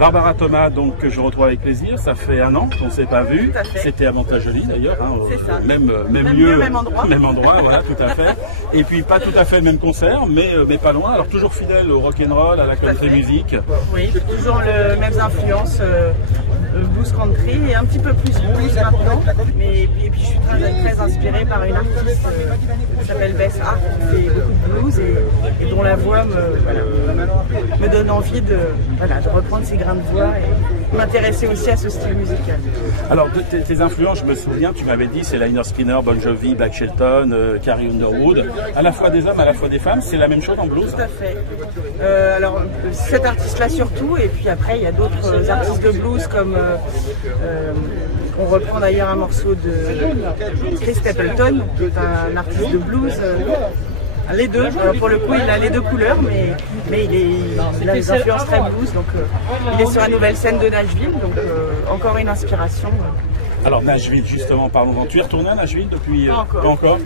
Barbara Thomas, donc, que je retrouve avec plaisir, ça fait 1 an qu'on ne s'est pas vu. C'était à Mantes-la-Jolie d'ailleurs, hein, même lieu, Oui, toujours les mêmes influences, blues country et un petit peu plus blues maintenant. Et puis je suis très inspirée par une artiste qui s'appelle Bess Hart, qui fait beaucoup de blues et dont la voix me donne envie de reprendre ses grains de voix et m'intéresser aussi à ce style musical. Alors de tes influences, je me souviens, tu m'avais dit, c'est Lynyrd Skynyrd, Bon Jovi, Black Shelton, Carrie Underwood, à la fois des hommes, à la fois des femmes, c'est la même chose en blues? Tout à fait. Alors cet artiste-là surtout, et puis après il y a d'autres artistes de blues comme on reprend d'ailleurs un morceau de Chris Stapleton, qui est un artiste de blues. Les deux, pour le coup il a les deux couleurs, mais il a des influences très blues, donc il est sur la nouvelle scène de Nashville, donc encore une inspiration. Alors Nashville, justement, parlons-en. Tu es retourné à Nashville depuis... Pas encore.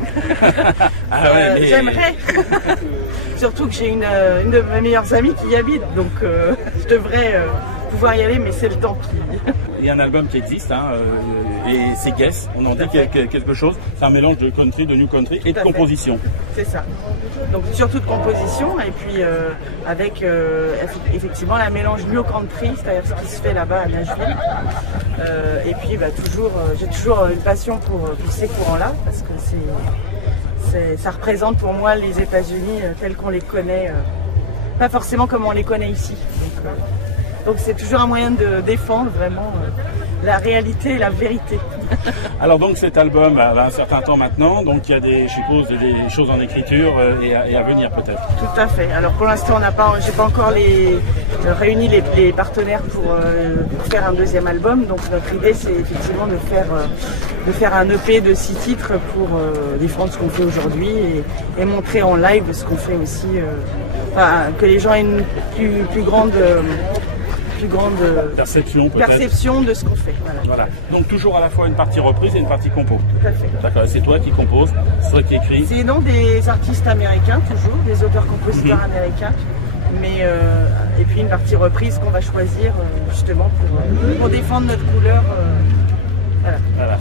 Ah ouais, j'aimerais. Surtout que j'ai une de mes meilleures amies qui y habite, donc je devrais pouvoir y aller, mais c'est le temps qui... Il y a un album qui existe, hein, et c'est Guess, on en dit quelque chose. C'est un mélange de country, de new country et de composition. C'est ça. Donc surtout de composition, et puis avec effectivement la mélange new country, c'est-à-dire ce qui se fait là-bas à Nashville. Et puis j'ai toujours une passion pour ces courants-là, parce que ça représente pour moi les États-Unis tels qu'on les connaît, pas forcément comme on les connaît ici. Donc c'est toujours un moyen de défendre vraiment la réalité et la vérité. Alors donc cet album a un certain temps maintenant, donc il y a je suppose des choses en écriture et à venir peut-être. Tout à fait. Alors pour l'instant j'ai pas encore réuni les partenaires pour faire un deuxième album. Donc notre idée c'est effectivement de faire un EP de 6 titres pour défendre ce qu'on fait aujourd'hui et montrer en live ce qu'on fait aussi, que les gens aient une plus grande perception de ce qu'on fait. Voilà. Donc toujours à la fois une partie reprise et une partie compo. Tout à fait. D'accord, c'est toi qui composes, c'est toi qui écris. C'est des artistes américains toujours, des auteurs-compositeurs américains. Et puis une partie reprise qu'on va choisir justement pour défendre notre couleur. Voilà.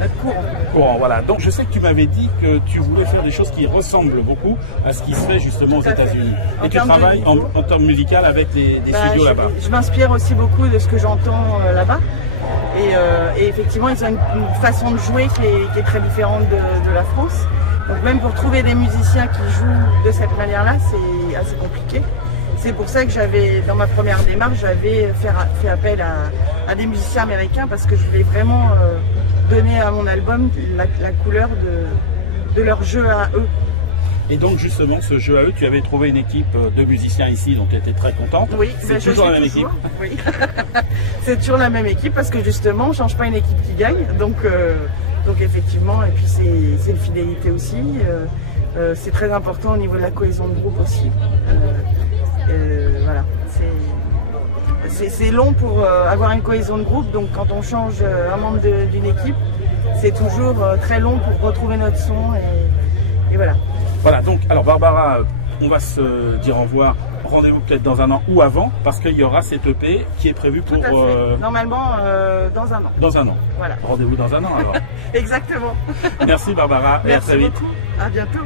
Courant, voilà. Donc je sais que tu m'avais dit que tu voulais faire des choses qui ressemblent beaucoup à ce qui se fait justement aux États-Unis. Et tu travailles en termes musical avec des studios là-bas. Je m'inspire aussi beaucoup de ce que j'entends là-bas. Et effectivement, ils ont une façon de jouer qui est très différente de la France. Donc même pour trouver des musiciens qui jouent de cette manière-là, c'est assez compliqué. C'est pour ça que dans ma première démarche, j'avais fait appel à des musiciens américains, parce que je voulais vraiment donner à mon album la couleur de leur jeu à eux. Et donc justement, ce jeu à eux, tu avais trouvé une équipe de musiciens ici, donc tu étais très contente. Oui, c'est toujours la même équipe. Oui. C'est toujours la même équipe, parce que justement, on ne change pas une équipe qui gagne. Donc effectivement, et puis c'est une fidélité aussi. C'est très important au niveau de la cohésion de groupe aussi. Voilà. C'est long pour avoir une cohésion de groupe, donc quand on change un membre d'une équipe, c'est toujours très long pour retrouver notre son et voilà. Voilà, donc alors Barbara, on va se dire au revoir, rendez-vous peut-être dans 1 an ou avant, parce qu'il y aura cette EP qui est prévue pour... Normalement dans 1 an. Dans 1 an. Voilà. Rendez-vous dans 1 an alors. Exactement. Merci Barbara, et à très vite. Merci beaucoup, à bientôt.